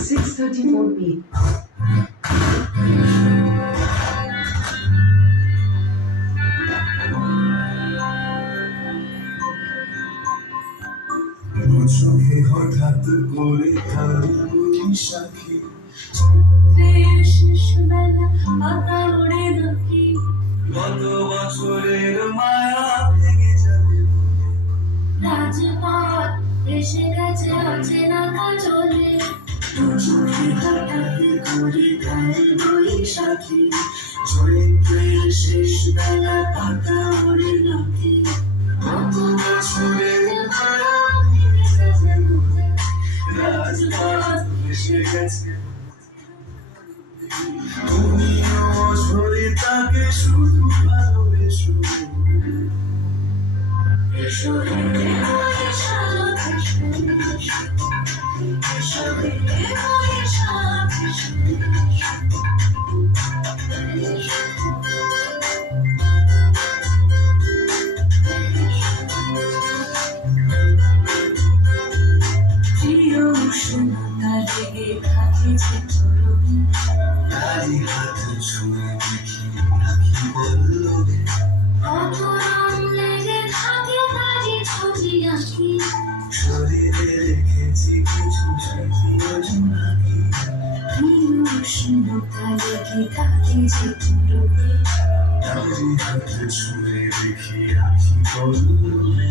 6:34 p.m. চোখে হঠাৎ করে কালি সাক্ষী শেষবেলা পাতা ওড়ে নাকি গত বছরের মায়া ভেঙে যাবে রাজপথ এসে গেছে অচেনা কাজলে চোখে হঠাৎ করে কাল বৈশাখী চৈত্রের শেষ বেলা পাতা ওড়ে নাকি গত বছরের মায়া ভেঙে যাবে রাজপথ এসে গেছে তুমিও ঝরে তাকে শুধু ভালোবেসো এসো রে বৈশাখ এসো রে বৈশাখ প্রিয় উষ্ণতা লেগে থাকে যে চরণে তারি হাত ছুঁয়ে দেখি আখি বলবে কত রং লেগে থাকে তারি ছবি আঁকি শরীরে রেখেছি কিছু স্মৃতি অজুনাকি প্রিয় উষ্ণতা লেগে থাকে যে চরণে তারি হাত ছুঁয়ে দেখি আখি বলবে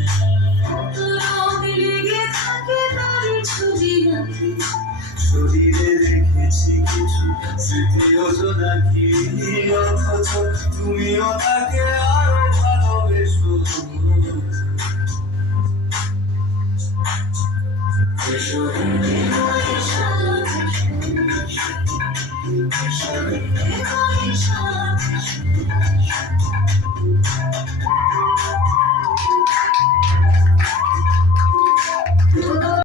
কত রং লেগে থাকে তারি ছবি আঁকি শরীরে রেখেছি কিছু স্মৃতি অজুনাকি অথচ তুমিও তাকে আরো ভালোবেসো এসো রে বৈশাখ এসো রে বৈশাখ